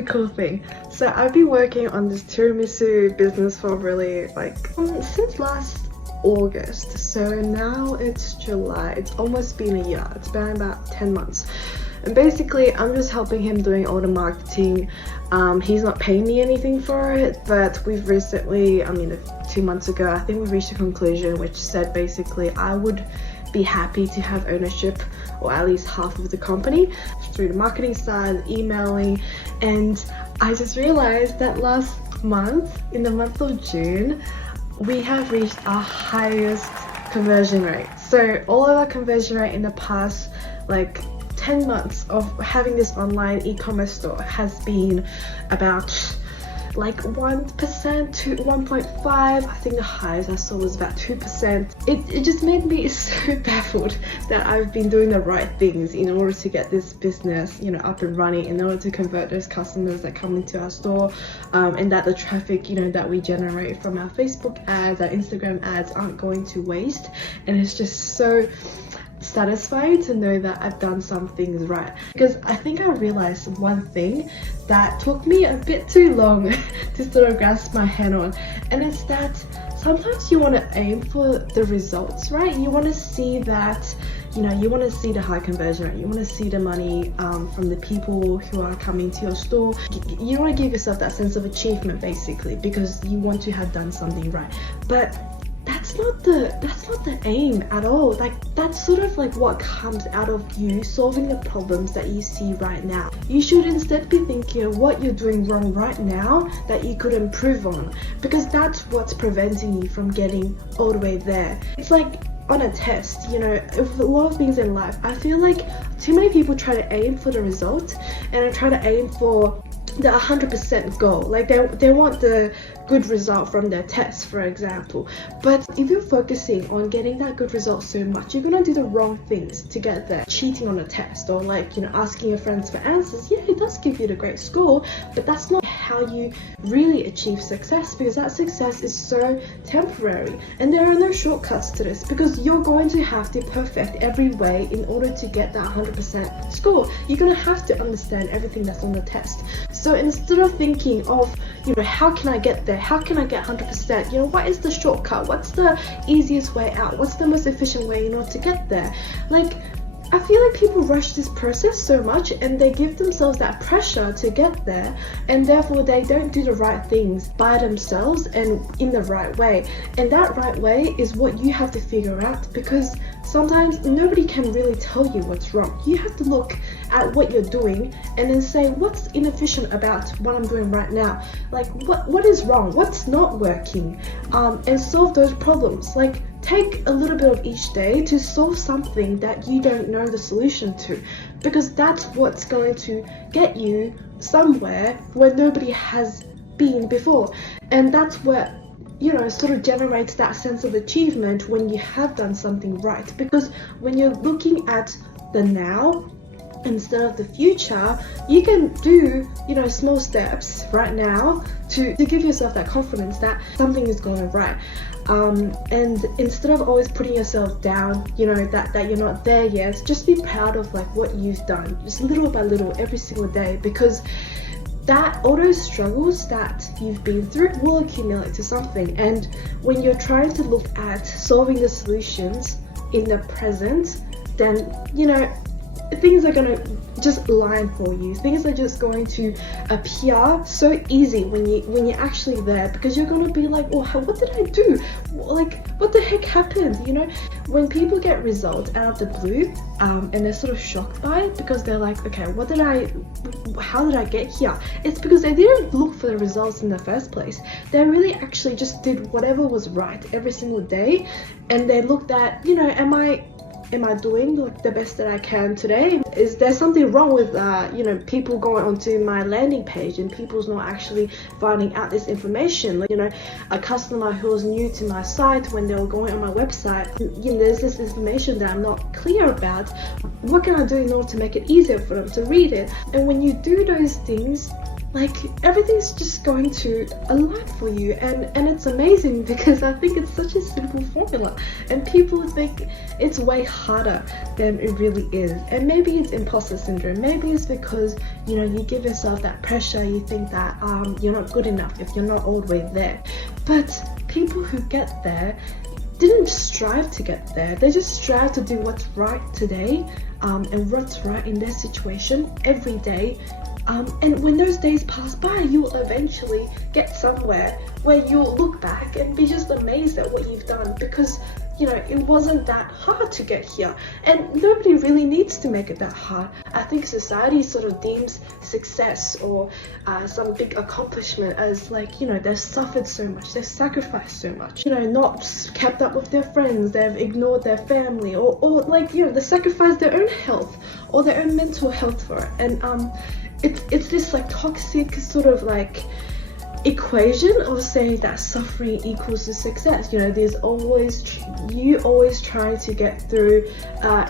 the cool thing. So I've been working on this tiramisu business for really since last August. So now it's July. It's almost been a year. It's been about 10 months. And basically I'm just helping him doing all the marketing. He's not paying me anything for it, but we've recently, 2 months ago, I think we reached a conclusion which said basically I would be happy to have ownership, or at least half of the company, through the marketing side, emailing. And I just realized that last month, in the month of June, we have reached our highest conversion rate. So all of our conversion rate in the past 10 months of having this online e-commerce store has been about 1% to 1.5. I think the highest I saw was about 2%. It just made me so baffled that I've been doing the right things in order to get this business, up and running, in order to convert those customers that come into our store, and that the traffic, that we generate from our Facebook ads, our Instagram ads aren't going to waste. And it's just so satisfying to know that I've done some things right, because I think I realized one thing that took me a bit too long to sort of grasp my head on, and it's that sometimes you want to aim for the results, right? You want to see that, you want to see the high conversion rate, you want to see the money from the people who are coming to your store. You want to give yourself that sense of achievement basically, because you want to have done something right. But that's not the aim at all. That's sort of what comes out of you solving the problems that you see right now. You should instead be thinking of what you're doing wrong right now that you could improve on, because that's what's preventing you from getting all the way there. It's like on a test, with a lot of things in life, I feel like too many people try to aim for the result, and I try to aim for the 100% goal. They want the good result from their test, for example. But if you're focusing on getting that good result so much, you're gonna do the wrong things to get there. Cheating on a test, or asking your friends for answers, yeah, it does give you the great score, but that's not how you really achieve success, because that success is so temporary, and there are no shortcuts to this, because you're going to have to perfect every way in order to get that 100% score. You're gonna have to understand everything that's on the test. So instead of thinking of, how can I get there? How can I get 100%? What is the shortcut? What's the easiest way out? What's the most efficient way in order to get there? I feel like people rush this process so much, and they give themselves that pressure to get there, and therefore they don't do the right things by themselves and in the right way. And that right way is what you have to figure out, because sometimes nobody can really tell you what's wrong. You have to look at what you're doing and then say, what's inefficient about what I'm doing right now? What is wrong? What's not working? And solve those problems. Take a little bit of each day to solve something that you don't know the solution to, because that's what's going to get you somewhere where nobody has been before. And that's what sort of generates that sense of achievement when you have done something right. Because when you're looking at the now instead of the future, you can do small steps right now to give yourself that confidence that something is going right. And instead of always putting yourself down, that you're not there yet, just be proud of what you've done, just little by little every single day, because all those struggles that you've been through will accumulate to something. And when you're trying to look at solving the solutions in the present, then things are gonna just line for you. Things are just going to appear so easy when you're actually there, because you're gonna be like, oh, what did I do? What the heck happened? When people get results out of the blue, and they're sort of shocked by it, because they're like, okay, how did I get here? It's because they didn't look for the results in the first place. They really actually just did whatever was right every single day, and they looked at, am I doing the best that I can today? Is there something wrong with people going onto my landing page and people's not actually finding out this information? A customer who was new to my site, when they were going on my website, there's this information that I'm not clear about. What can I do in order to make it easier for them to read it? And when you do those things, like everything's just going to align for you, and it's amazing because I think it's such a simple formula and people think it's way harder than it really is. And maybe it's imposter syndrome, maybe it's because you give yourself that pressure, you think that you're not good enough if you're not all the way there. But people who get there didn't strive to get there, they just strive to do what's right today, and what's right in their situation every day. And when those days pass by, you will eventually get somewhere where you'll look back and be just amazed at what you've done, because it wasn't that hard to get here, and nobody really needs to make it that hard. I think society sort of deems success or some big accomplishment as like, they've suffered so much, they've sacrificed so much, not kept up with their friends, they've ignored their family, or like, they sacrificed their own health or their own mental health for it. And it's this like toxic sort of like equation of saying that suffering equals to success. There's always you always trying to get through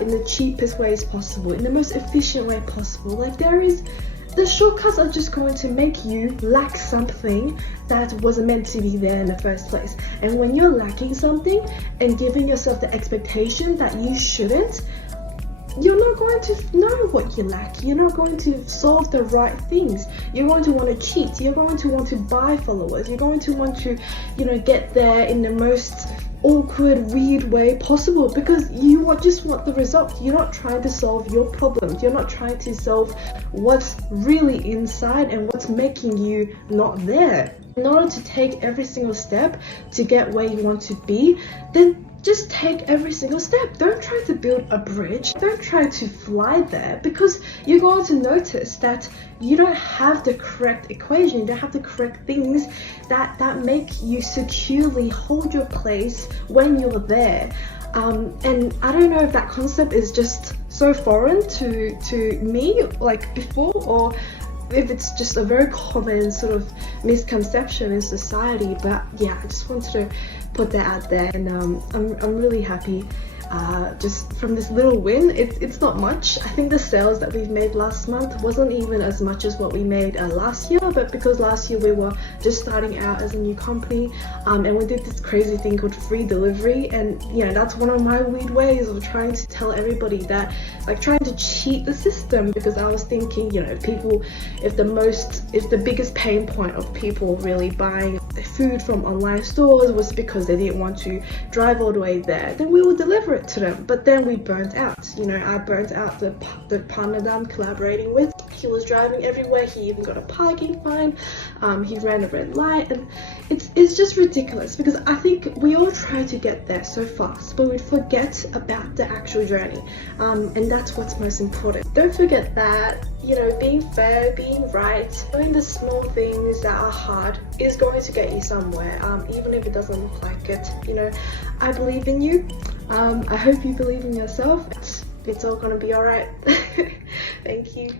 in the cheapest ways possible, in the most efficient way possible. Like the shortcuts are just going to make you lack something that wasn't meant to be there in the first place. And when you're lacking something and giving yourself the expectation that you shouldn't, you're not going to know what you lack. You're not going to solve the right things. You're going to want to cheat. You're going to want to buy followers. You're going to want to, get there in the most awkward, weird way possible, because you just want the result. You're not trying to solve your problems. You're not trying to solve what's really inside and what's making you not there. In order to take every single step to get where you want to be, then just take every single step. Don't try to build a bridge. Don't try to fly there, because you're going to notice that you don't have the correct equation. You don't have the correct things that make you securely hold your place when you're there. And I don't know if that concept is just so foreign to me like before, or if it's just a very common sort of misconception in society. But yeah, I just wanted to put that out there, and I'm really happy just from this little win. It's not much. I think the sales that we've made last month wasn't even as much as what we made last year, but because last year we were just starting out as a new company, and we did this crazy thing called free delivery, and that's one of my weird ways of trying to tell everybody that, like, trying to cheat the system, because I was thinking, if the biggest pain point of people really buying food from online stores was because they didn't want to drive all the way there, then we will deliver it to them. But then we burnt out. I burnt out the partner that I'm collaborating with. He was driving everywhere. He even got a parking fine. He ran a red light, and it's just ridiculous, because I think we all try to get there so fast, but we forget about the actual journey, and that's what's most important. Don't forget that being fair, being right, doing the small things that are hard is going to get you somewhere, even if it doesn't look like it. I believe in you. I hope you believe in yourself. It's all gonna be alright. Thank you.